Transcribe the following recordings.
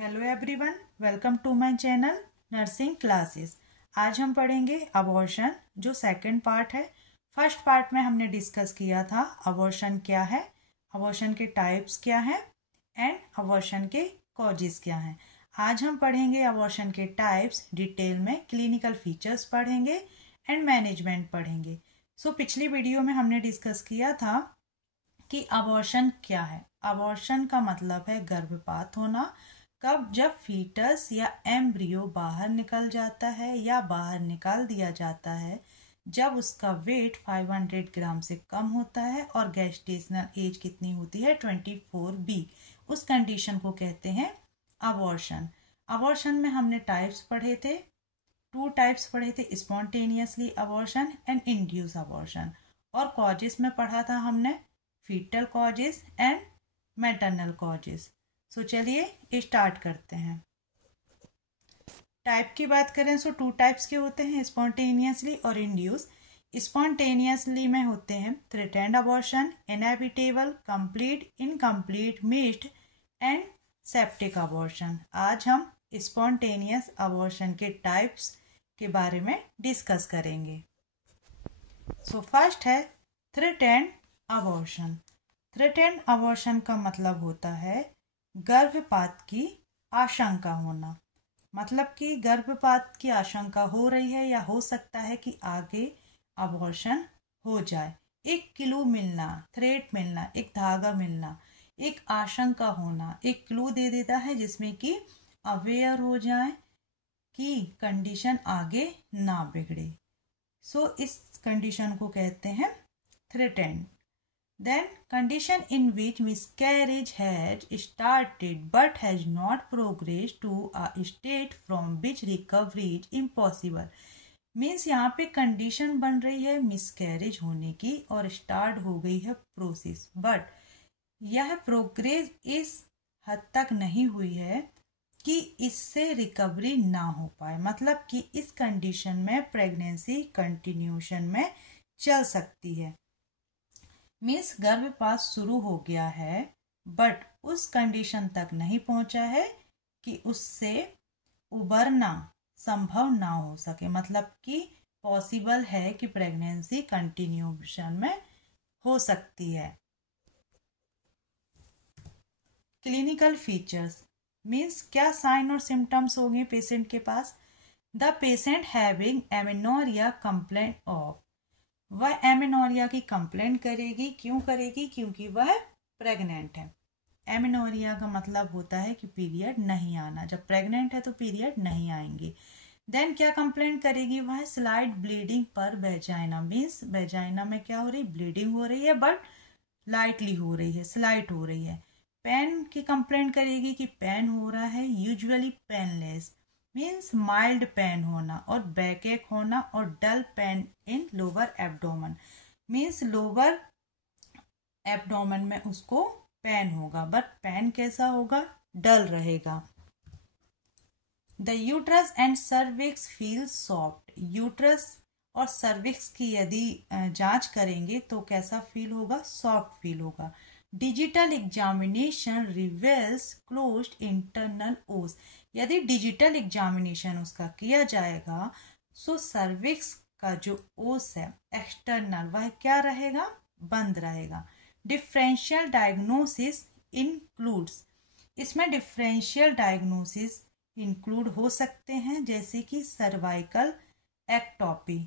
Hello everyone, welcome to my channel nursing classes. आज हम पढ़ेंगे अबॉर्शन, जो सेकंड पार्ट है। फर्स्ट पार्ट में हमने डिस्कस किया था अबॉर्शन क्या है, अबॉर्शन के टाइप्स क्या हैं एंड अबॉर्शन के कॉजेस क्या हैं। आज हम पढ़ेंगे अबॉर्शन के टाइप्स डिटेल में, क्लिनिकल फीचर्स पढ़ेंगे एंड मैनेजमेंट पढ़ेंगे। पिछली वीडियो में हमने डिस्कस किया था कि अबॉर्शन क्या है। अबॉर्शन का मतलब है गर्भपात होना। कब? जब फीटस या एम्ब्रियो बाहर निकल जाता है या बाहर निकाल दिया जाता है, जब उसका वेट 500 ग्राम से कम होता है और गेस्टेशनल एज कितनी होती है 24 वीक, उस कंडीशन को कहते हैं अबॉर्शन। अबॉर्शन में हमने टाइप्स पढ़े थे, 2 टाइप्स पढ़े थे, spontaneously abortion and induce abortion. और कॉजेस में पढ़ा था हमने foetal causes and maternal causes. चलिए स्टार्ट करते हैं। टाइप की बात करें 2 टाइप्स के होते हैं, स्पॉन्टेनियसली और इंड्यूस। स्पॉन्टेनियसली में होते हैं threatened abortion, inevitable, complete, incomplete, missed and septic abortion. आज हम स्पॉन्टेनियस अबॉर्शन के टाइप्स के बारे में डिस्कस करेंगे। फर्स्ट है थ्रेटेंड अबॉर्शन। थ्रेटेंड अबॉर्शन का मतलब होता है गर्भपात की आशंका होना। मतलब कि गर्भपात की आशंका हो रही है या हो सकता है कि आगे अबॉर्शन हो जाए। एक क्लू मिलना, थ्रेट मिलना, एक धागा मिलना, एक आशंका होना, एक क्लू दे देता है जिसमें कि अवेयर हो जाए कि कंडीशन आगे ना बिगड़े। इस कंडीशन को कहते हैं threatened. Then condition in which miscarriage has started but has not progressed to a state from which recovery is impossible. Means यहाँ पे कंडीशन बन रही है मिसकैरेज होने की और स्टार्ट हो गई है प्रोसेस, बट यह प्रोग्रेस इस हद तक नहीं हुई है कि इससे रिकवरी ना हो पाए। मतलब कि इस कंडीशन में प्रेगनेंसी कंटिन्यूशन में चल सकती है। मीन्स गर्भपात शुरू हो गया है बट उस कंडीशन तक नहीं पहुंचा है कि उससे उबरना संभव ना हो सके। मतलब कि पॉसिबल है कि प्रेगनेंसी कंटिन्यूशन में हो सकती है। क्लिनिकल फीचर्स मीन्स क्या साइन और सिम्टम्स होंगे पेशेंट के पास। The patient having amenorrhoea complaint of, वह एमेनोरिया की कंप्लेंट करेगी। क्यों करेगी? क्योंकि वह प्रेग्नेंट है। एमेनोरिया का मतलब होता है कि पीरियड नहीं आना। जब प्रेग्नेंट है तो पीरियड नहीं आएंगे। देन क्या कंप्लेंट करेगी? वह स्लाइट ब्लीडिंग पर वेजाइना, मीन्स वेजाइना में क्या हो रही? ब्लीडिंग हो रही है बट लाइटली हो रही है, स्लाइट हो रही है। पेन की कंप्लेंट करेगी कि पेन हो रहा है, usually painless, means mild pain होना, और बैकएक होना, और dull pain in lower abdomen, means lower abdomen में उसको पेन होगा बट पेन कैसा होगा? डल रहेगा। The uterus and cervix feel soft. Uterus और सर्विक्स की यदि जांच करेंगे तो कैसा फील होगा? सॉफ्ट फील होगा। Digital examination reveals closed internal ओस। यदि डिजिटल एग्जामिनेशन उसका किया जाएगा सो सर्विक्स का जो ओस है एक्सटर्नल, वह क्या रहेगा? बंद रहेगा। डिफरेंशियल डायग्नोसिस इंक्लूड्स, इसमें डिफरेंशियल डायग्नोसिस इंक्लूड हो सकते हैं जैसे कि cervical ectopy,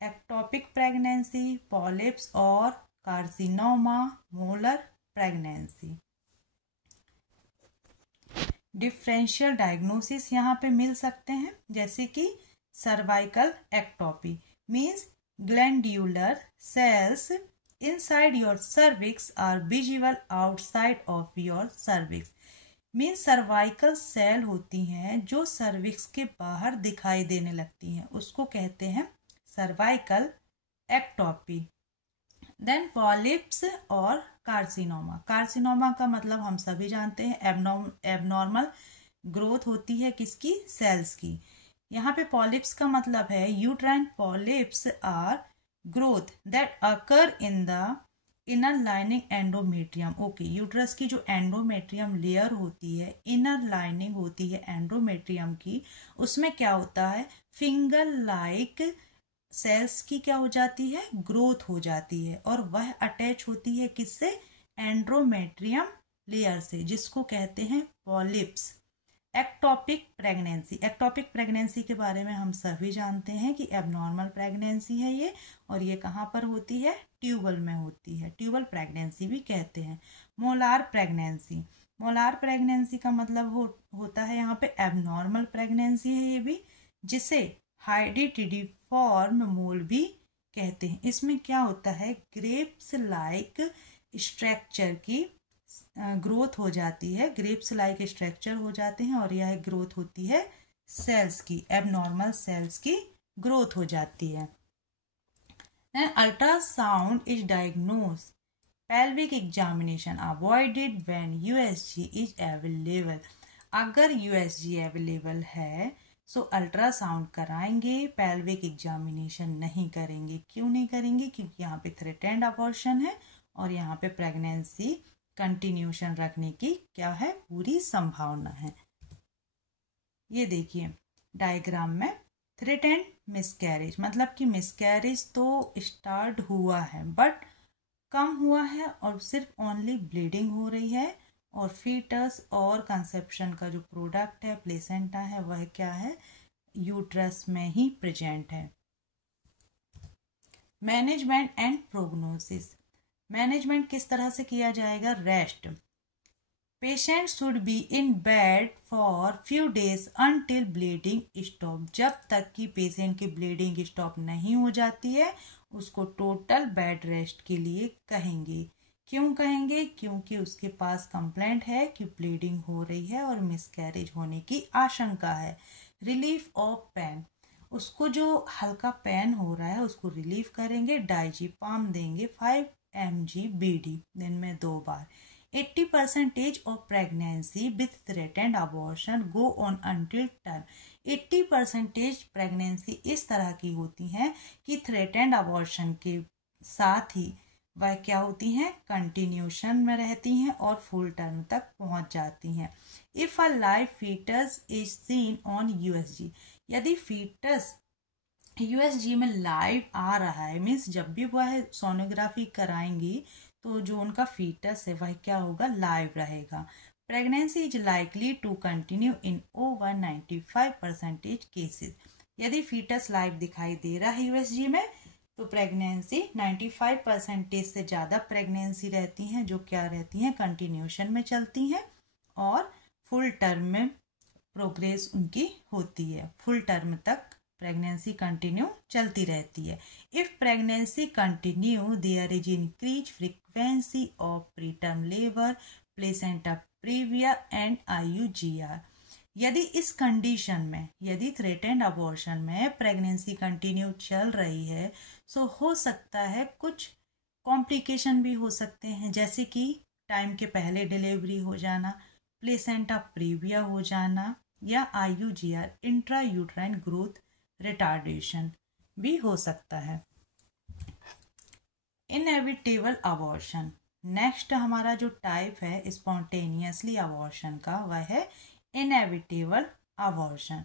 ectopic pregnancy, polyps और carcinoma, molar pregnancy. Differential diagnosis यहाँ पे मिल सकते हैं जैसे कि cervical ectopy, means glandular cells inside your cervix are visible outside of your cervix. Means cervical cell होती हैं जो सर्विक्स के बाहर दिखाई देने लगती हैं, उसको कहते हैं सर्वाइकल एक्टोपी। देन पॉलिप्स और कार्सिनोमा। कार्सिनोमा का मतलब हम सभी जानते हैं एबनॉर्मल ग्रोथ होती है किसकी? सेल्स की। यहाँ पे पॉलिप्स का मतलब है uterine polyps are growth that occur in the inner lining endometrium. Okay, uterus की जो एंडोमेट्रियम लेयर होती है, इनर लाइनिंग होती है एंडोमेट्रियम की, उसमें क्या होता है, फिंगर लाइक सेल्स की क्या हो जाती है, ग्रोथ हो जाती है, और वह अटैच होती है किससे, एंडोमेट्रियम लेयर से, जिसको कहते हैं polyps. Ectopic pregnancy, ectopic pregnancy के बारे में हम सभी जानते हैं कि एबनॉर्मल प्रेगनेंसी है ये, और ये कहाँ पर होती है, ट्यूबल में होती है, ट्यूबल प्रेगनेंसी भी कहते हैं। मोलार प्रेगनेंसी, मोलार प्रेगनेंसी का मतलब होता है यहाँ पे एबनॉर्मल प्रेगनेंसी है ये भी, जिसे हाइडिटिडिफॉर्म मोल भी कहते हैं। इसमें क्या होता है, ग्रेप्स लाइक स्ट्रक्चर की ग्रोथ हो जाती है, ग्रेप्स लाइक स्ट्रक्चर हो जाते हैं, और यह ग्रोथ होती है सेल्स की, एबनॉर्मल सेल्स की ग्रोथ हो जाती है। Ultrasound is diagnose, pelvic examination avoided when USG is available। अगर USG अवेलेबल है सो अल्ट्रासाउंड कराएंगे, pelvic एग्जामिनेशन नहीं करेंगे। क्यों नहीं करेंगे, क्योंकि यहाँ पे थ्रेटेंड अबॉर्शन है और यहाँ पे प्रेगनेंसी कंटिन्यूशन रखने की क्या है, पूरी संभावना है। ये देखिए डायग्राम में, थ्रेटेंड मिसकैरेज मतलब कि मिसकैरेज तो स्टार्ट हुआ है बट कम हुआ है और सिर्फ ओनली ब्लीडिंग हो रही है, और फीटस और कंसेप्शन का जो प्रोडक्ट है, प्लेसेंटा है, वह क्या है, यूट्रस में ही प्रेजेंट है। मैनेजमेंट एंड प्रोग्नोसिस, मैनेजमेंट किस तरह से किया जाएगा, rest, patient should be in bed for few days until bleeding stop, जब तक कि पेशेंट की ब्लीडिंग स्टॉप नहीं हो जाती है उसको टोटल बेड रेस्ट के लिए कहेंगे। क्यों कहेंगे, क्योंकि उसके पास कंप्लेंट है कि ब्लीडिंग हो रही है और मिसकैरेज होने की आशंका है। रिलीफ ऑफ पेन, उसको जो हल्का पेन हो रहा है उसको रिलीफ करेंगे, डाइजीपाम देंगे 5 mg BD दिन में 2 बार। 80% of pregnancy with threatened abortion go on until term, 80% pregnancy इस तरह की होती हैं कि थ्रेटेंड अबॉर्शन के साथ ही वह क्या होती हैं, कंटिन्यूशन में रहती हैं और फुल टर्म तक पहुंच जाती हैं। If a live foetus is seen on USG, यदि फीटस USG में लाइव आ रहा है, मीन्स जब भी वह सोनोग्राफी कराएंगी तो जो उनका फीटस है वह क्या होगा, लाइव रहेगा। Pregnancy is likely to continue in over 95% cases, यदि फीटस लाइव दिखाई दे रहा है USG में तो प्रेगनेंसी 95% से ज़्यादा प्रेगनेंसी रहती हैं जो क्या रहती हैं, कंटिन्यूशन में चलती हैं और फुल टर्म में प्रोग्रेस उनकी होती है, फुल टर्म तक प्रेगनेंसी कंटिन्यू चलती रहती है। If pregnancy continue there is increase frequency of preterm labour, placenta praevia and IUGR, यदि इस कंडीशन में, यदि थ्रेटेंड अबॉर्शन में प्रेगनेंसी कंटिन्यू चल रही है सो हो सकता है कुछ कॉम्प्लिकेशन भी हो सकते हैं, जैसे कि टाइम के पहले डिलीवरी हो जाना, प्लेसेंटा प्रीविया हो जाना, या IUGR intra uterine growth retardation भी हो सकता है। इनएविटेबल अबॉर्शन, नेक्स्ट हमारा जो टाइप है स्पॉन्टेनियसली अबॉर्शन का वह है इनएविटेबल अबॉर्शन।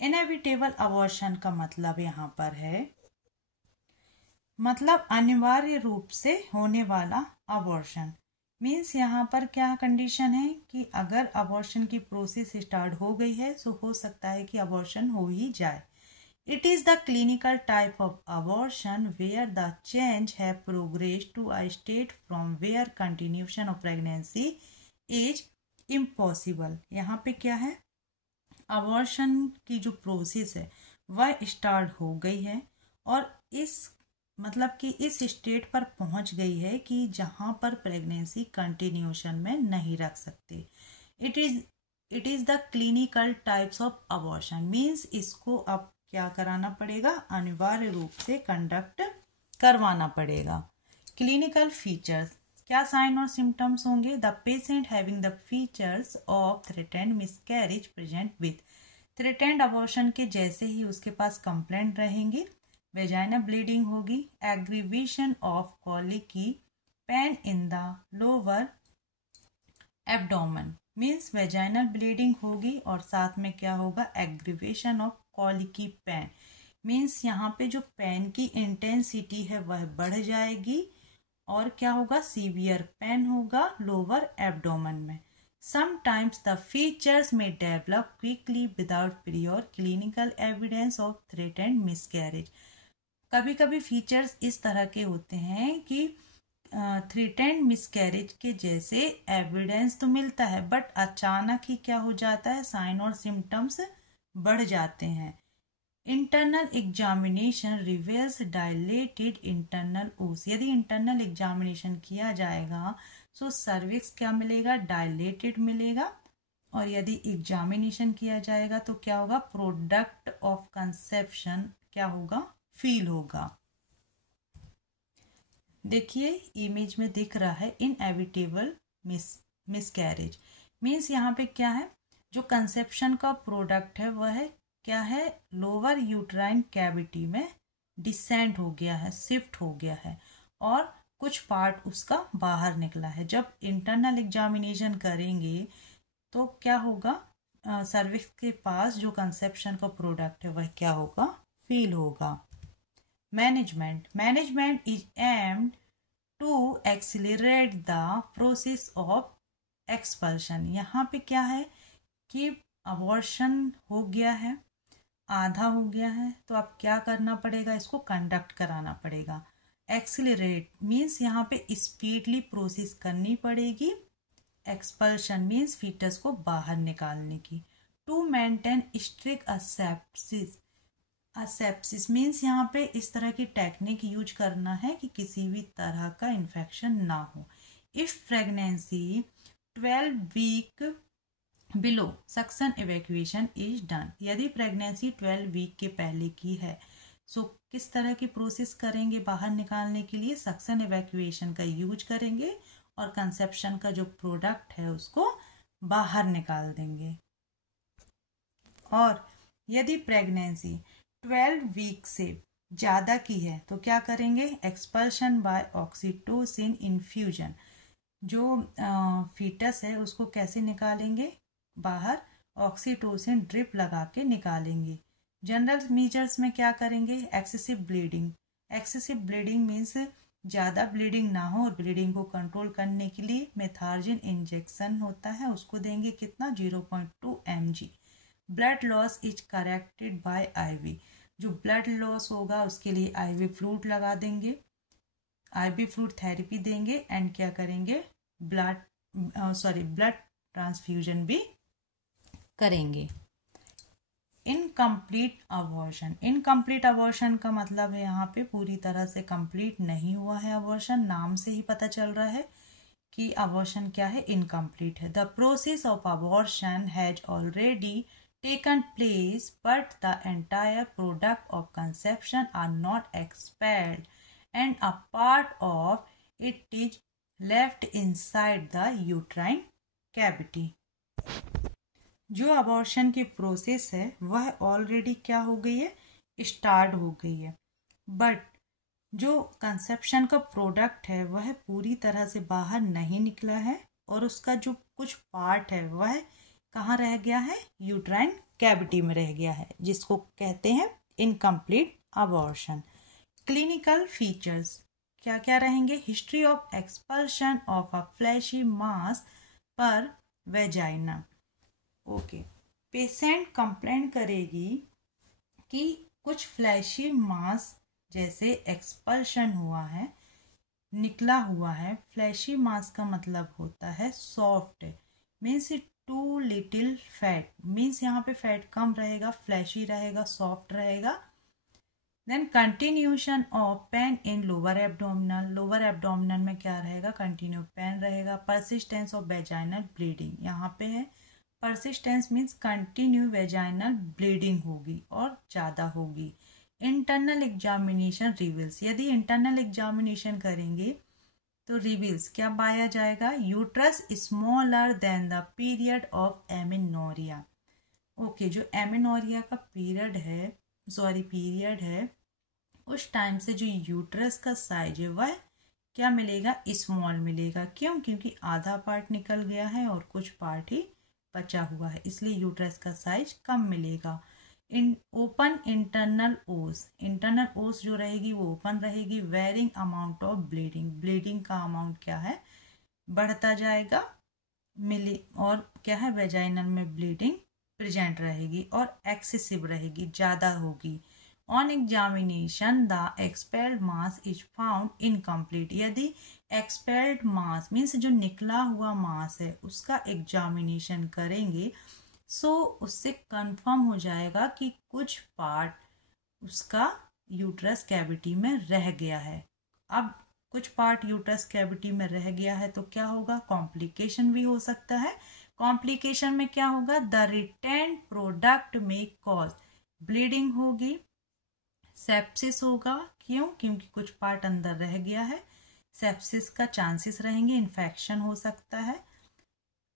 इनएविटेबल अबॉर्शन का मतलब यहाँ पर है, मतलब अनिवार्य रूप से होने वाला अबॉर्शन, मीन्स यहाँ पर क्या कंडीशन है कि अगर अबॉर्शन की प्रोसेस स्टार्ट हो गई है तो हो सकता है कि अबॉर्शन हो ही जाए। It is the clinical type of abortion where the change have progressed to a state from where continuation of pregnancy is impossible। यहाँ पे क्या है, अबॉर्शन की जो प्रोसेस है वह स्टार्ट हो गई है और इस मतलब कि इस स्टेट पर पहुंच गई है कि जहां पर प्रेगनेंसी कंटिन्यूशन में नहीं रख सकते। It is the clinical types of abortion, means इसको अब क्या कराना पड़ेगा, अनिवार्य रूप से कंडक्ट करवाना पड़ेगा। क्लिनिकल फीचर्स, क्या साइन और सिम्टम्स होंगे, the patient having the features of threatened miscarriage present with, threatened abortion के जैसे ही उसके पास कंप्लेंट रहेंगी, वेजाइना ब्लीडिंग होगी, एग्रीवेशन ऑफ कॉलिक की pain in the lower abdomen means vaginal bleeding होगी और साथ में क्या होगा, एग्रीवेशन ऑफ कॉलिकी पेन मीन्स यहाँ पे जो पेन की इंटेंसिटी है वह बढ़ जाएगी और क्या होगा, सीवियर पेन होगा लोअर एब्डोमेन में। समटाइम्स द फीचर्स में develop quickly without prior clinical evidence of threatened miscarriage. कभी कभी फीचर्स इस तरह के होते हैं कि थ्रेटेंड मिसकैरेज के जैसे एविडेंस तो मिलता है बट अचानक ही क्या हो जाता है, साइन और सिम्टम्स बढ़ जाते हैं। Internal examination reveals dilated internal ओस। यदि इंटरनल एग्जामिनेशन किया जाएगा तो सर्विक्स क्या मिलेगा, डायलेटेड मिलेगा। और यदि एग्जामिनेशन किया जाएगा तो क्या होगा, प्रोडक्ट ऑफ कंसेप्शन क्या होगा, फील होगा। देखिए इमेज में दिख रहा है इनएविटेबल मिसकैरेज मीन्स यहाँ पे क्या है, जो कंसेप्शन का प्रोडक्ट है वह है क्या है, लोअर यूट्राइन कैविटी में डिसेंट हो गया है, शिफ्ट हो गया है और कुछ पार्ट उसका बाहर निकला है। जब इंटरनल एग्जामिनेशन करेंगे तो क्या होगा, सर्विक्स के पास जो कंसेप्शन का प्रोडक्ट है वह क्या होगा, फील होगा। Management is aimed to accelerate the process of expulsion. यहाँ पे क्या है कि अबॉर्शन हो गया है, आधा हो गया है, तो अब क्या करना पड़ेगा, इसको कंडक्ट कराना पड़ेगा। एक्सिलरेट मीन्स यहाँ पे स्पीडली प्रोसेस करनी पड़ेगी। एक्सपल्शन मीन्स फीटस को बाहर निकालने की। टू मेंटेन स्ट्रिक्ट असेप्सिस मीन्स यहाँ पे इस तरह की टेक्निक यूज करना है कि किसी भी तरह का इन्फेक्शन ना हो। If pregnancy 12 week below suction evacuation is done. यदि प्रेगनेंसी 12 वीक के पहले की है सो किस तरह की प्रोसेस करेंगे बाहर निकालने के लिए, सक्शन इवैक्यूएशन का यूज करेंगे और कंसेप्शन का जो प्रोडक्ट है उसको बाहर निकाल देंगे। और यदि प्रेगनेंसी 12 वीक से ज़्यादा की है तो क्या करेंगे, एक्सपल्शन बाय ऑक्सीटोसिन इन्फ्यूजन। जो फीटस है उसको कैसे निकालेंगे बाहर, ऑक्सीटोसिन ड्रिप लगा के निकालेंगे। जनरल मेजर्स में क्या करेंगे, एक्सेसिव ब्लीडिंग मीन्स ज़्यादा ब्लीडिंग ना हो और ब्लीडिंग को कंट्रोल करने के लिए मेथार्जिन इंजेक्शन होता है, उसको देंगे कितना, 0.2 mg। Blood loss is corrected bye IV। जो ब्लड लॉस होगा उसके लिए IV फ्लूइड लगा देंगे, IV फ्लूइड थेरेपी देंगे एंड क्या करेंगे, ब्लड ट्रांसफ्यूजन भी करेंगे। इनकम्प्लीट अबॉर्शन का मतलब है यहाँ पे पूरी तरह से कंप्लीट नहीं हुआ है अबॉर्शन। नाम से ही पता चल रहा है कि अबॉर्शन क्या है, इनकम्प्लीट है। The process of abortion has already taken place but the entire product of conception are not expelled and a part of it is left inside the uterine cavity। जो अबॉर्शन की process है वह already क्या हो गई है, start हो गई है, बट जो कंसेप्शन का प्रोडक्ट है वह पूरी तरह से बाहर नहीं निकला है और उसका जो कुछ पार्ट है वह कहाँ रह गया है, यूट्राइन कैविटी में रह गया है, जिसको कहते हैं इनकम्प्लीट अबॉर्शन। क्लिनिकल फीचर्स क्या क्या रहेंगे, history of expulsion of a fleshy mass per vagina. Okay, patient complaint करेगी कि कुछ फ्लैशी मास जैसे एक्सपल्शन हुआ है, निकला हुआ है। फ्लैशी मास का मतलब होता है soft, means too little fat, means यहाँ पे फैट कम रहेगा, फ्लैशी रहेगा, सॉफ्ट रहेगा। Then continuation of pain in lower abdominal में क्या रहेगा, कंटिन्यू पेन रहेगा। परसिस्टेंस ऑफ वेजाइनल ब्लीडिंग, यहाँ पे है persistence means continue vaginal bleeding होगी और ज़्यादा होगी। इंटरनल एग्जामिनेशन रिवील्स, यदि इंटरनल एग्जामिनेशन करेंगे तो रिवील्स क्या पाया जाएगा, uterus smaller than the period of amenorrhoea. Okay, जो एमेनोरिया का पीरियड है उस टाइम से जो यूट्रस का साइज है वह क्या मिलेगा, स्मॉल मिलेगा। क्यों? क्योंकि आधा पार्ट निकल गया है और कुछ पार्ट ही बचा हुआ है, इसलिए यूट्रस का साइज कम मिलेगा। ओपन इंटरनल ओस जो रहेगी वो ओपन रहेगी। वेरिंग अमाउंट ऑफ ब्लीडिंग का अमाउंट क्या है, बढ़ता जाएगा। और क्या है, वेजाइनल में ब्लीडिंग प्रेजेंट रहेगी और एक्सेसिव रहेगी, ज़्यादा होगी। On examination the expelled mass is found incomplete. यदि एक्सपेल्ड मास मीन्स जो निकला हुआ मास है उसका एग्जामिनेशन करेंगे सो उससे कंफर्म हो जाएगा कि कुछ पार्ट उसका यूट्रस कैविटी में रह गया है। अब कुछ पार्ट यूट्रस कैविटी में रह गया है तो क्या होगा, कॉम्प्लिकेशन भी हो सकता है। कॉम्प्लिकेशन में क्या होगा, द रिटेन्ड प्रोडक्ट में कॉज ब्लीडिंग होगी, सेप्सिस होगा। क्यों? क्योंकि कुछ पार्ट अंदर रह गया है, सेप्सिस का चांसेस रहेंगे, इन्फेक्शन हो सकता है।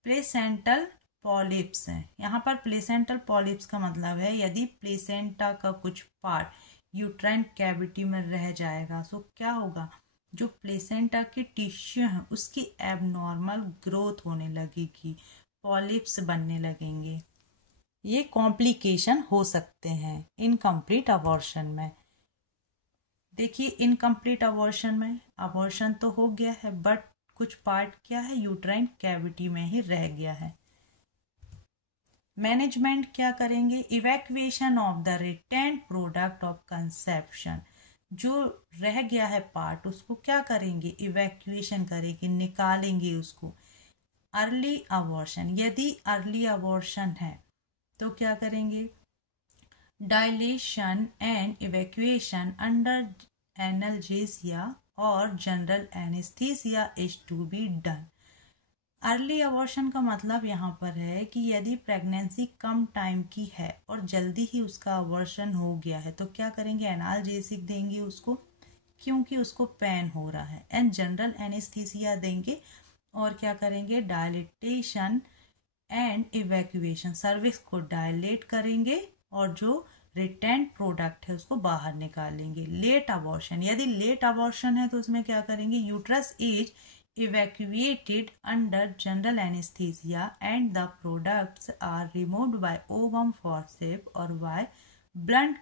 प्लेसेंटल पॉलिप्स है, यहाँ पर प्लेसेंटल पॉलिप्स का मतलब है यदि प्लेसेंटा का कुछ पार्ट यूट्राइन कैविटी में रह जाएगा तो क्या होगा, जो प्लेसेंटा की टिश्यू है उसकी एबनॉर्मल ग्रोथ होने लगेगी, पॉलिप्स बनने लगेंगे। ये कॉम्प्लिकेशन हो सकते हैं इनकम्प्लीट अबॉर्शन में। देखिए इनकम्प्लीट अबॉर्शन में अबॉर्शन तो हो गया है बट कुछ पार्ट क्या है, यूट्राइन कैविटी में ही रह गया है। मैनेजमेंट क्या करेंगे, evacuation of the retained product of conception. जो रह गया है पार्ट उसको क्या करेंगे, इवैक्यूएशन करेंगे, निकालेंगे उसको। अर्ली अबॉर्शन, यदि अर्ली अबॉर्शन है तो क्या करेंगे, dilatation and evacuation under analgesia और general anaesthesia is to be done. Early abortion का मतलब यहाँ पर है कि यदि प्रेगनेंसी कम टाइम की है और जल्दी ही उसका अबॉर्शन हो गया है तो क्या करेंगे, एनाल्जेसिक देंगे उसको क्योंकि उसको पेन हो रहा है, एंड जनरल एनेस्थीसिया देंगे। और क्या करेंगे, डायलेटेशन एंड इवैक्यूएशन, सर्विक्स को डायलेट करेंगे और जो रिटेन्ड प्रोडक्ट है उसको बाहर निकालेंगे। लेट अबॉर्शन, यदि लेट अबॉर्शन है तो उसमें क्या करेंगे, uterus is evacuated under general anesthesia and the products are removed by ovum forceps or by blunt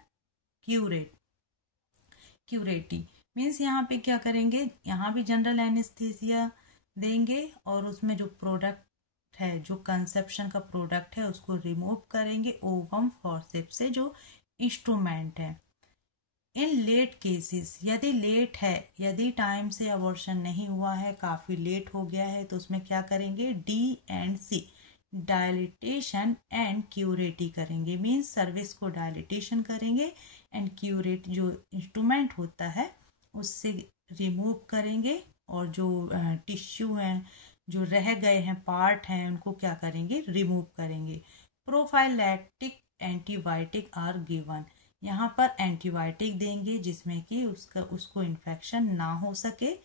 curati। Means यहाँ पे क्या करेंगे, यहाँ भी जनरल एनेस्थीसिया देंगे और उसमें जो प्रोडक्ट है, जो कंसेप्शन का प्रोडक्ट है उसको रिमूव करेंगे ओवम फॉर्सेप्स से, जो इंस्ट्रूमेंट है। इन लेट केसेस, यदि लेट है, यदि टाइम से अबॉर्शन नहीं हुआ है, काफ़ी लेट हो गया है तो उसमें क्या करेंगे, D&C डायलिटेशन एंड क्यूरेटी करेंगे। मीन्स सर्विस को डायलिटेशन करेंगे एंड क्यूरेट जो इंस्ट्रूमेंट होता है उससे रिमूव करेंगे और जो टिश्यू हैं, जो रह गए हैं पार्ट हैं, उनको क्या करेंगे, रिमूव करेंगे। प्रोफाइलैक्टिक एंटीबायोटिक आर गिवन, यहाँ पर एंटीबायोटिक देंगे जिसमें कि उसको इन्फेक्शन ना हो सके।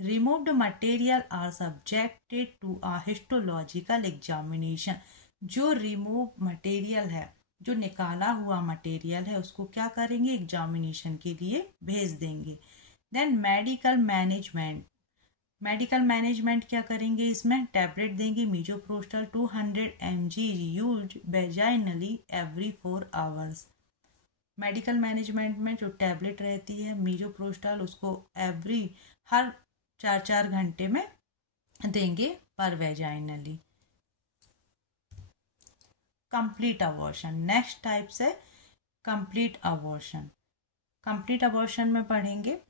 Removed material are subjected to a histological examination, जो रिमूव मटेरियल है, जो निकाला हुआ मटेरियल है उसको क्या करेंगे, एग्जामिनेशन के लिए भेज देंगे। देन मेडिकल मैनेजमेंट क्या करेंगे, इसमें टैबलेट देंगे मीजोप्रोस्टल 200 mg used वेजाइनली every 4 hours. Medical management में जो टैबलेट रहती है मीजोप्रोस्टल उसको हर 4 घंटे में देंगे पर वेजाइनली। कंप्लीट अबॉर्शन, नेक्स्ट टाइप से कंप्लीट अबॉर्शन। कंप्लीट अबॉर्शन में पढ़ेंगे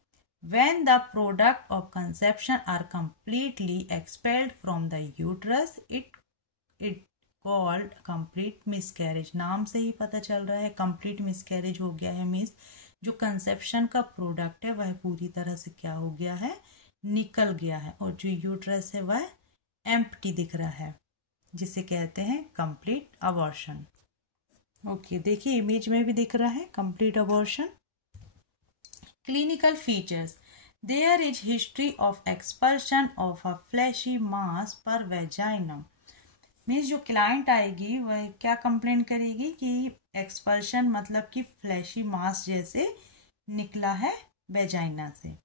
when the product of conception are completely expelled from the uterus it called complete miscarriage। नाम से ही पता चल रहा है complete miscarriage हो गया है, मीन्स जो कंसेप्शन का प्रोडक्ट है वह पूरी तरह से क्या हो गया है, निकल गया है और जो यूट्रस है वह एम्प्टी दिख रहा है, जिसे कहते हैं कंप्लीट अबॉर्शन। ओके, देखिए इमेज में भी दिख रहा है complete abortion. Clinical features, there is history of expulsion of a fleshy mass per vaginum। Means जो क्लाइंट आएगी वह क्या कंप्लेन करेगी कि एक्सपल्शन मतलब कि फ्लैशी मास जैसे निकला है वेजाइना से।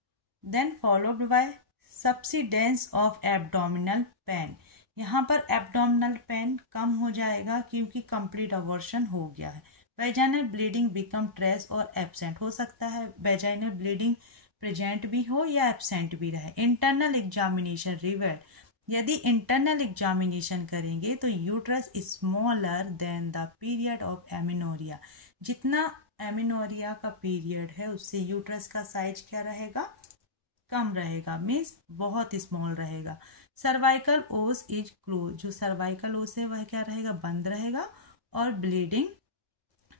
Then followed by subsidence of abdominal pain, यहाँ पर एब्डोमिनल पेन कम हो जाएगा क्योंकि कंप्लीट अबॉर्शन हो गया है। वेजाइनल ब्लीडिंग बिकम ट्रेस और एब्सेंट, हो सकता है वेजाइनल ब्लीडिंग प्रेजेंट भी हो या एब्सेंट भी रहे। इंटरनल एग्जामिनेशन रिवेल, यदि इंटरनल एग्जामिनेशन करेंगे तो uterus smaller than the period of amenorrhoea, जितना एमिनोरिया का पीरियड है उससे यूट्रस का साइज क्या रहेगा, कम रहेगा, मीन्स बहुत स्मॉल रहेगा। सर्वाइकल ओस इज क्लोज, जो सर्वाइकल ओस है वह क्या रहेगा, बंद रहेगा और ब्लीडिंग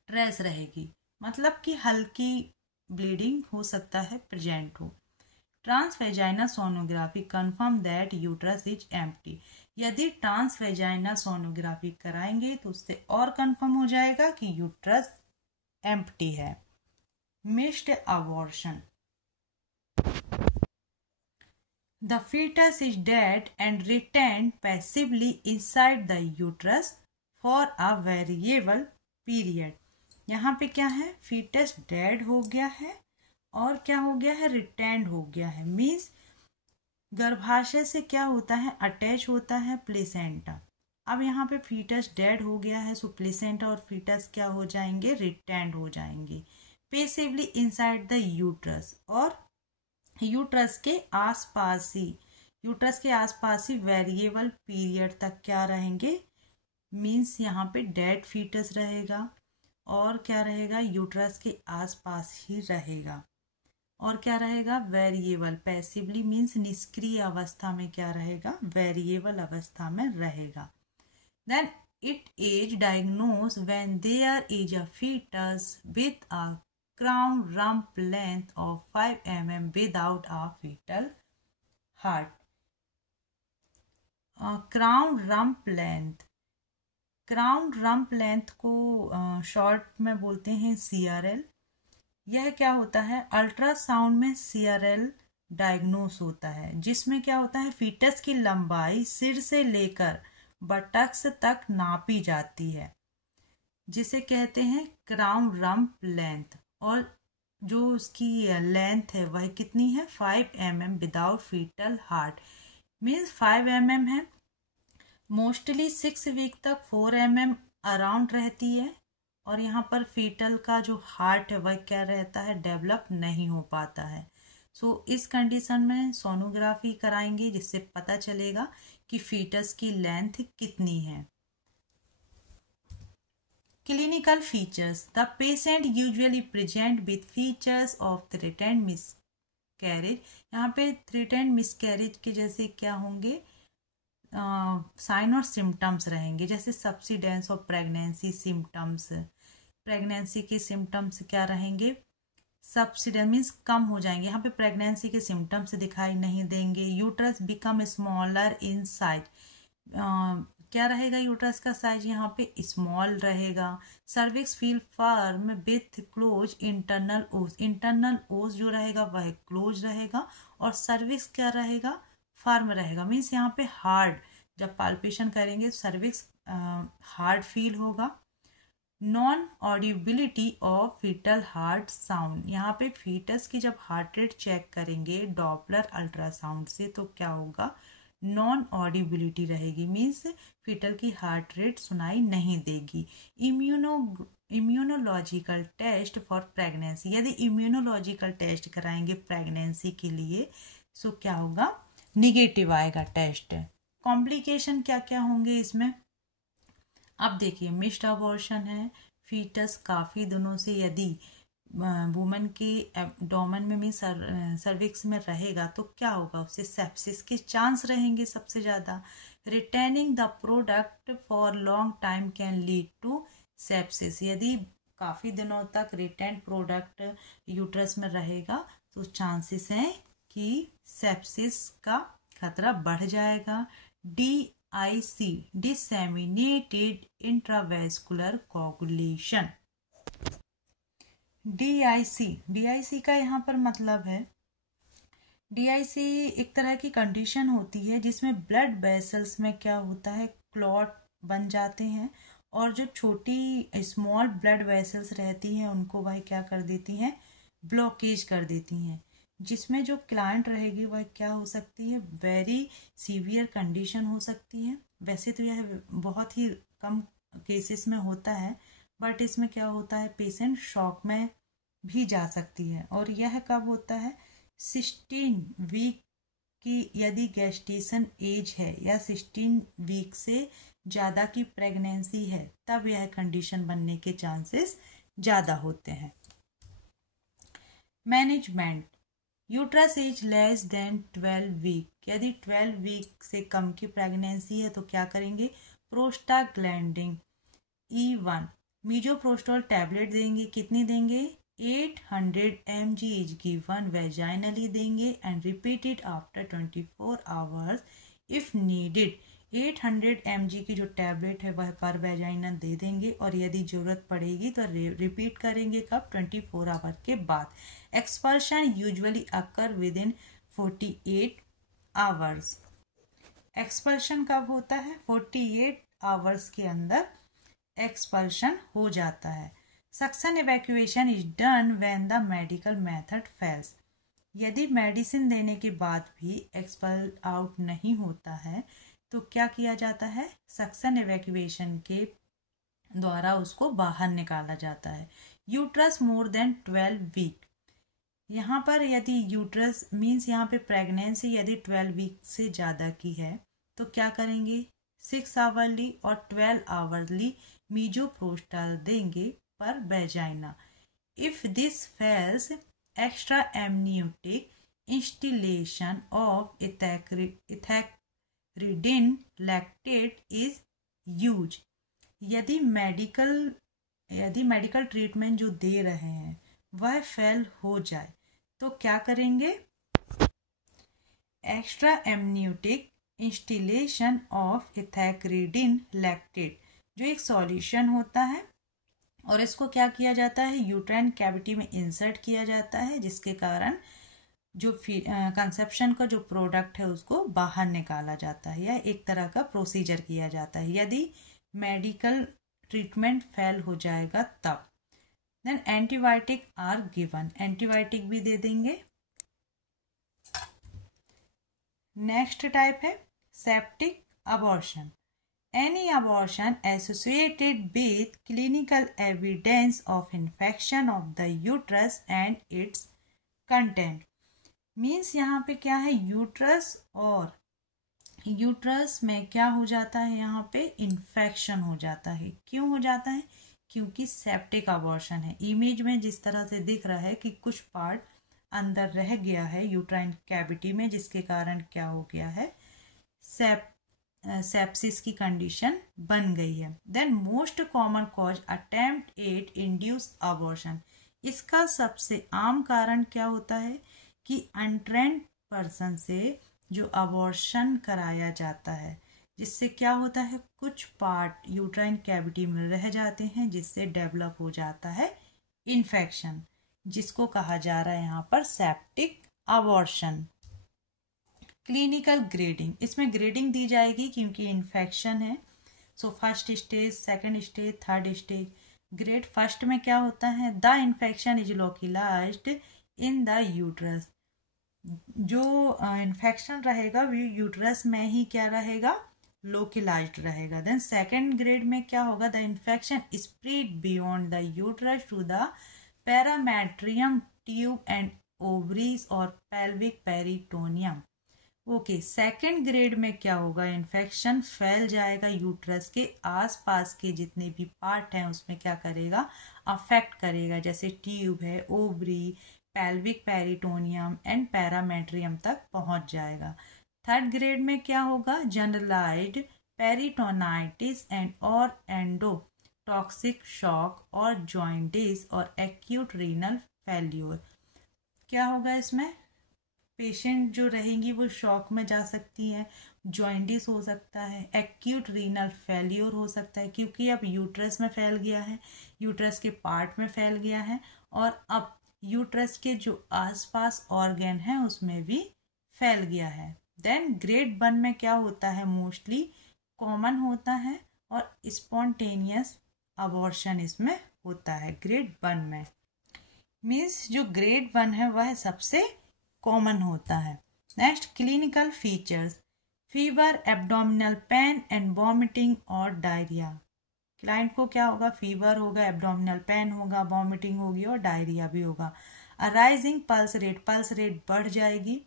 ट्रेस रहेगी, मतलब कि हल्की ब्लीडिंग हो सकता है प्रेजेंट हो। Transvaginal sonography confirm that uterus is empty, यदि ट्रांसवेजाइनल सोनोग्राफी कराएंगे तो उससे और कंफर्म हो जाएगा कि यूट्रस एम्प्टी है। Missed abortion, the fetus is dead and retained passively inside the uterus for a variable period, यहाँ पे क्या है, फीटस डेड हो गया है और क्या हो गया है, रिटेंड हो गया है, मीन्स गर्भाशय से क्या होता है, अटैच होता है प्लेसेंटा। अब यहाँ पे फीटस डेड हो गया है, सो प्लेसेंटा और फीटस क्या हो जाएंगे, रिटेंड हो जाएंगे पेसिवली इनसाइड द यूट्रस, और यूट्रस के आसपास ही वेरिएबल पीरियड तक क्या रहेंगे, मीन्स यहाँ पे डेड फीटस रहेगा और क्या रहेगा, यूट्रस के आसपास ही रहेगा, और क्या रहेगा, वेरिएबल, पैसिवली मीन्स निष्क्रिय अवस्था में क्या रहेगा, वेरिएबल अवस्था में रहेगा। Then it is diagnose when there is a foetus with a crown rump length of 5 mm without a fetal heart. Crown rump length को शॉर्ट में बोलते हैं CRL। यह क्या होता है, अल्ट्रासाउंड में CRL डायग्नोस होता है, जिसमें क्या होता है, फीटस की लंबाई सिर से लेकर बटक्स तक नापी जाती है, जिसे कहते हैं क्राउन रम्प लेंथ, और जो उसकी लेंथ है वह कितनी है, 5 mm without foetal heart, means 5 mm है, मोस्टली 6 वीक तक 4 mm अराउंड रहती है, और यहाँ पर फीटल का जो हार्ट है वह क्या रहता है, डेवलप नहीं हो पाता है। सो इस कंडीशन में सोनोग्राफी कराएंगे जिससे पता चलेगा कि फीटस की लेंथ कितनी है। Clinical features, the patient usually present with features of threatened miscarriage, यहाँ पे threatened miscarriage के जैसे क्या होंगे, साइन और सिम्टम्स रहेंगे, जैसे subsidence of pregnancy symptoms, pregnancy के सिम्टम्स क्या रहेंगे, सबसिडेंस मीन्स कम हो जाएंगे, यहाँ पे प्रेगनेंसी के सिम्टम्स दिखाई नहीं देंगे। Uterus become smaller in size, क्या रहेगा, यूट्रस का साइज यहाँ पे स्मॉल रहेगा। Cervix feel firm with close internal ओस, इंटरनल ओस जो रहेगा वह क्लोज रहेगा, और सर्विक्स क्या रहेगा, फर्म रहेगा, मीन्स यहाँ पे हार्ड, जब पाल्पेशन करेंगे सर्विक्स हार्ड फील होगा। Non audibility of foetal heart sound, यहाँ पे फीटस की जब हार्ट रेट चेक करेंगे डॉपलर अल्ट्रासाउंड से तो क्या होगा, नॉन ऑडिबिलिटी रहेगी, मीन्स फीटल की हार्ट रेट सुनाई नहीं देगी। इम्यूनोलॉजिकल टेस्ट फॉर प्रेगनेंसी, यदि इम्यूनोलॉजिकल टेस्ट कराएंगे प्रेगनेंसी के लिए सो क्या होगा, निगेटिव आएगा टेस्ट। कॉम्प्लिकेशन क्या क्या होंगे इसमें, अब देखिए मिस्ड अबॉर्शन है, फीटस काफ़ी दिनों से यदि वुमेन के एब्डोमेन में भी सर्विक्स में रहेगा तो क्या होगा, उससे सेप्सिस के चांस रहेंगे सबसे ज़्यादा। Retaining the product for long time can lead to sepsis, यदि काफ़ी दिनों तक रिटेन प्रोडक्ट यूट्रस में रहेगा तो चांसेस हैं कि सेप्सिस का खतरा बढ़ जाएगा। DIC disseminated intravascular coagulation, DIC का यहाँ पर मतलब है, DIC एक तरह की कंडीशन होती है जिसमें ब्लड वेसल्स में क्या होता है, क्लॉट बन जाते हैं, और जो छोटी स्मॉल ब्लड वेसल्स रहती हैं उनको वह क्या कर देती हैं, ब्लॉकेज कर देती हैं। जिसमें जो क्लाइंट रहेगी वह क्या हो सकती है, वेरी सीवियर कंडीशन हो सकती है। वैसे तो यह बहुत ही कम केसेस में होता है, बट इसमें क्या होता है, पेशेंट शॉक में भी जा सकती है। और यह कब होता है, 16 वीक की यदि गेस्टेशन एज है या 16 वीक से ज़्यादा की प्रेगनेंसी है, तब यह कंडीशन बनने के चांसेस ज़्यादा होते हैं। Management, uterus as less than 12 week, यदि 12 वीक से कम की प्रेगनेंसी है तो क्या करेंगे, प्रोस्टाग्लैंडिन E1 मीजोप्रोस्टोल टैबलेट देंगे। कितनी देंगे, 800 mg इज गिवन वेजाइनली देंगे and repeat it after 24 hours if needed. 800 mg की जो टैबलेट है वह पर वेजाइनल दे देंगे और यदि ज़रूरत पड़ेगी तो रिपीट करेंगे कब, 24 आवर के बाद। Expulsion usually occur with in 48 hours. Expulsion कब होता है, 48 आवर्स के अंदर एक्सपल्शन हो जाता है। Suction evacuation is done when the medical method fails, यदि मेडिसिन देने के बाद भी एक्सपल आउट नहीं होता है तो क्या किया जाता है, सक्शन इवैक्यूएशन के द्वारा उसको बाहर निकाला जाता है। यूट्रस मोर देन 12 वीक, यहाँ पर यदि यूट्रस मीन्स यहाँ पे प्रेगनेंसी यदि 12 वीक से ज़्यादा की है तो क्या करेंगे, 6 आवरली और 12 आवरली मीजोप्रोस्टल देंगे per vagina. If this fails, extra amniotic instillation of ethacridine lactate is use. यदि मेडिकल ट्रीटमेंट जो दे रहे हैं वह फेल हो जाए तो क्या करेंगे, extra amniotic instillation of ethacridine lactate, जो एक सॉल्यूशन होता है और इसको क्या किया जाता है, यूट्राइन कैविटी में इंसर्ट किया जाता है, जिसके कारण जो कंसेप्शन का जो प्रोडक्ट है उसको बाहर निकाला जाता है या एक तरह का प्रोसीजर किया जाता है। यदि मेडिकल ट्रीटमेंट फेल हो जाएगा तब then antibiotic are given, antibiotic भी दे देंगे। नेक्स्ट टाइप है septic abortion, any abortion associated with clinical evidence of infection of the uterus and its content. Means यहाँ पे क्या है, यूट्रस में क्या हो जाता है, यहाँ पे इन्फेक्शन हो जाता है। क्यों हो जाता है, क्योंकि सेप्टिक अबॉर्शन है। इमेज में जिस तरह से दिख रहा है कि कुछ पार्ट अंदर रह गया है यूट्राइन कैविटी में, जिसके कारण क्या हो गया है, सेप्सिस की कंडीशन बन गई है। Then most common cause attempt at induced abortion, इसका सबसे आम कारण क्या होता है कि अनट्रेंड पर्सन से जो अबॉर्शन कराया जाता है, जिससे क्या होता है, कुछ पार्ट यूट्राइन कैविटी में रह जाते हैं, जिससे डेवलप हो जाता है इन्फेक्शन, जिसको कहा जा रहा है यहाँ पर सेप्टिक अबॉर्शन। क्लिनिकल ग्रेडिंग, इसमें ग्रेडिंग दी जाएगी क्योंकि इन्फेक्शन है। So first stage, second stage, third stage. Grade first में क्या होता है, the infection is localised in the uterus, जो इन्फेक्शन रहेगा वो यूट्रस में ही क्या रहेगा, लोकलाइज्ड रहेगा। देन सेकंड ग्रेड में क्या होगा, the infection spread beyond the uterus to the parametrium tube and ovaries और pelvic peritoneum. Okay, second grade में क्या होगा, इन्फेक्शन फैल जाएगा यूट्रस के आसपास के जितने भी पार्ट हैं उसमें क्या करेगा, अफेक्ट करेगा, जैसे ट्यूब है, ओवरी, पेल्विक पेरिटोनियम एंड पैरामेट्रियम तक पहुंच जाएगा। थर्ड ग्रेड में क्या होगा, जनरलाइज्ड पेरिटोनाइटिस एंड और एंडोटॉक्सिक शॉक और जॉइंटिस और एक्यूट रीनल फेल्यूर। क्या होगा इसमें, पेशेंट जो रहेंगी वो शॉक में जा सकती है, जॉइंटिस हो सकता है, एक्यूट रीनल फेल्यूर हो सकता है, क्योंकि अब यूट्रस में फैल गया है, यूट्रस के पार्ट में फैल गया है और अब यूट्रस के जो आसपास ऑर्गन है उसमें भी फैल गया है। देन ग्रेड 1 में क्या होता है, मोस्टली कॉमन होता है और स्पॉन्टेनियस अबॉर्शन इसमें होता है ग्रेड 1 में। मीन्स जो ग्रेड 1 है वह सबसे कॉमन होता है। Next clinical features, fever, abdominal pain and vomiting और डायरिया। क्लाइंट को क्या होगा, फीवर होगा, एब्डोमिनल पेन होगा, वॉमिटिंग होगी और डायरिया भी होगा। अराइजिंग पल्स रेट बढ़ जाएगी,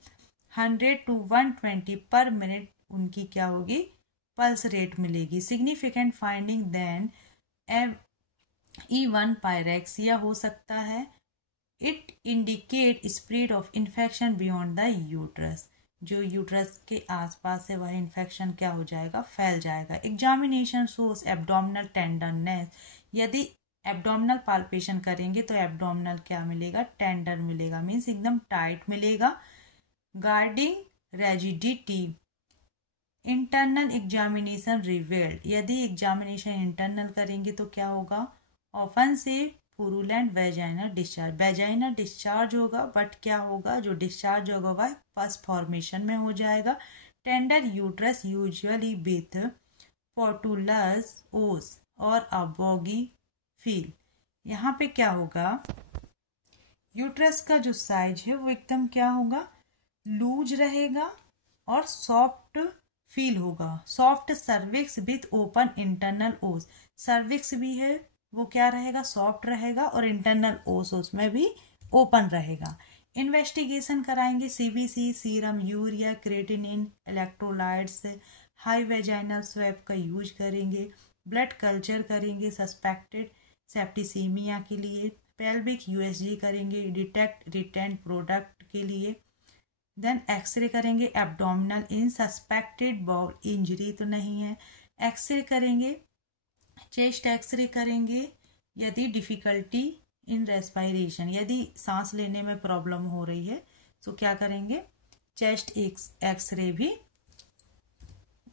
100 to 120 पर मिनट उनकी क्या होगी, पल्स रेट मिलेगी। Significant finding then E1 pyrexia हो सकता है। It indicate spread of infection beyond the uterus, जो यूट्रस के आसपास है वह इन्फेक्शन क्या हो जाएगा, फैल जाएगा। एग्जामिनेशन शोज एब्डोमिनल टेंडरनेस, यदि एब्डोमिनल पाल्पेशन करेंगे तो एब्डोमिनल क्या मिलेगा, टेंडर मिलेगा, मीन्स एकदम टाइट मिलेगा। Guarding rigidity, internal examination revealed, यदि एग्जामिनेशन इंटरनल करेंगे तो क्या होगा, ऑफन से पुरुलेंट वेजाइनल डिस्चार्ज होगा, बट क्या होगा, जो डिस्चार्ज होगा वह पस फॉर्मेशन में हो जाएगा। टेंडर यूट्रस यूजुअली विथ पोर्टुलस ओस और अबोगी फील, यहाँ पे क्या होगा, यूट्रस का जो साइज है वो एकदम क्या होगा, लूज रहेगा और सॉफ्ट फील होगा। Soft cervix with open internal ओस, सर्विक्स भी है वो क्या रहेगा, सॉफ्ट रहेगा और इंटरनल ओस उसमें भी ओपन रहेगा। इन्वेस्टिगेशन कराएंगे, CBC, serum, urea, creatinine, electrolytes, high vaginal swab का यूज करेंगे, ब्लड कल्चर करेंगे सस्पेक्टेड सेप्टिसीमिया के लिए, पेल्विक यूएसजी करेंगे डिटेक्ट रिटेंट प्रोडक्ट के लिए, देन एक्सरे करेंगे एब्डोमिनल इन सस्पेक्टेड बाउल इंजरी तो नहीं है, एक्सरे करेंगे, चेस्ट एक्सरे करेंगे यदि डिफिकल्टी इन रेस्पिरेशन, यदि सांस लेने में प्रॉब्लम हो रही है तो क्या करेंगे, चेस्ट एक्सरे भी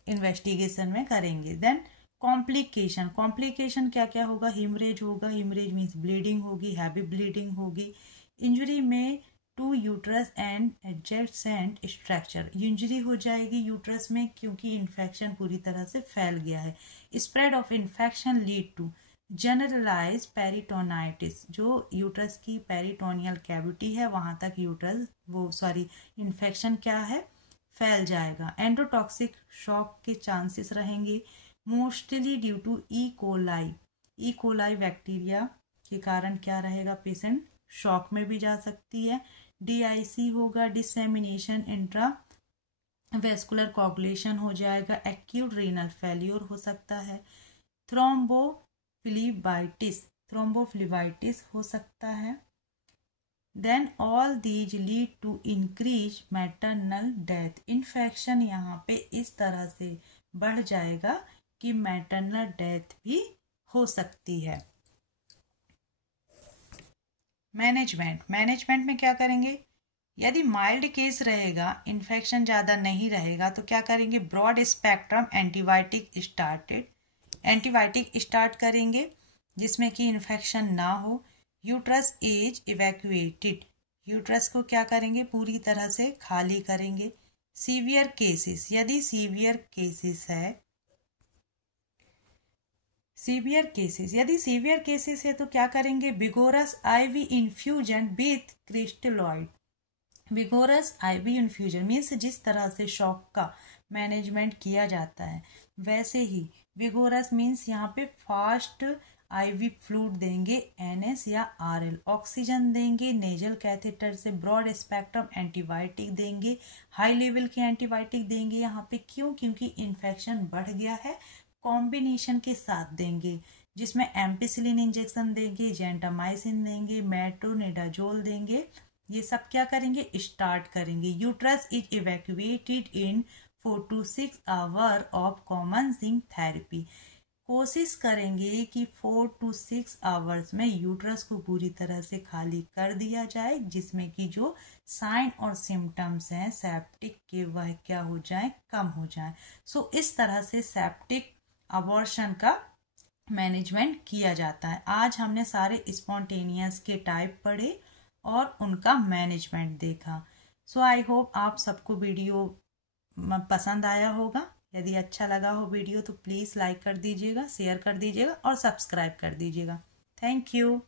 इन्वेस्टिगेशन में करेंगे। देन कॉम्प्लिकेशन क्या क्या होगा, हिमरेज होगा, हिमरेज मीन्स ब्लीडिंग होगी, हैवी ब्लीडिंग होगी। इंजरी में to uterus and adjacent structure, injury हो जाएगी यूट्रस में क्योंकि इन्फेक्शन पूरी तरह से फैल गया है। Spread of infection lead to generalise peritonitis, जो यूट्रस की पेरिटोनियल कैविटी है वहां तक इन्फेक्शन क्या है, फैल जाएगा। एंडोटॉक्सिक शॉक के चांसेस रहेंगे, mostly due to E coli bacteria के कारण क्या रहेगा, पेशेंट शॉक में भी जा सकती है। DIC होगा, डिसेमिनेशन इंट्रा वेस्कुलर कोगुलेशन हो जाएगा, एक्यूट रीनल फेल्योर हो सकता है, थ्रोम्बोफ्लिबाइटिस हो सकता है। Then all these lead to increase maternal death, infection यहाँ पे इस तरह से बढ़ जाएगा कि मैटरनल डेथ भी हो सकती है। मैनेजमेंट में क्या करेंगे, यदि माइल्ड केस रहेगा, इन्फेक्शन ज़्यादा नहीं रहेगा तो क्या करेंगे, ब्रॉड स्पेक्ट्रम एंटीबायोटिक स्टार्ट करेंगे जिसमें कि इन्फेक्शन ना हो। यूट्रस एज इवैक्यूएटेड, यूट्रस को क्या करेंगे, पूरी तरह से खाली करेंगे। सीवियर केसेस, यदि सीवियर केसेस है तो क्या करेंगे, vigorous IV infusion with crystalloid. Vigorous IV infusion means जिस तरह से शॉक का मैनेजमेंट किया जाता है वैसे ही विगोरस मीन्स यहाँ पे फास्ट IV फ्लूइड देंगे, NS या RL, ऑक्सीजन देंगे, नेजल कैथेटर से ब्रॉड स्पेक्ट्रम एंटीबायोटिक देंगे, हाई लेवल के एंटीबायोटिक देंगे यहाँ पे, क्योंकि इन्फेक्शन बढ़ गया है। कॉम्बिनेशन के साथ देंगे जिसमें एम्पिसिलिन इंजेक्शन देंगे, जेंटामाइसिन देंगे, मेट्रोनिडाजोल देंगे, ये सब क्या करेंगे, स्टार्ट करेंगे। Uterus is evacuated in 4 to 6 hour of common zinc therapy, कोशिश करेंगे कि 4 to 6 आवर्स में यूट्रस को पूरी तरह से खाली कर दिया जाए जिसमें कि जो साइन और सिम्टम्स हैं सेप्टिक के वह क्या हो जाए, कम हो जाए। सो इस तरह से सेप्टिक अबॉर्शन का मैनेजमेंट किया जाता है। आज हमने सारे स्पॉन्टेनियस के टाइप पढ़े और उनका मैनेजमेंट देखा। सो आई होप आप सबको वीडियो पसंद आया होगा। यदि अच्छा लगा हो वीडियो तो प्लीज़ लाइक कर दीजिएगा, शेयर कर दीजिएगा और सब्सक्राइब कर दीजिएगा। Thank you.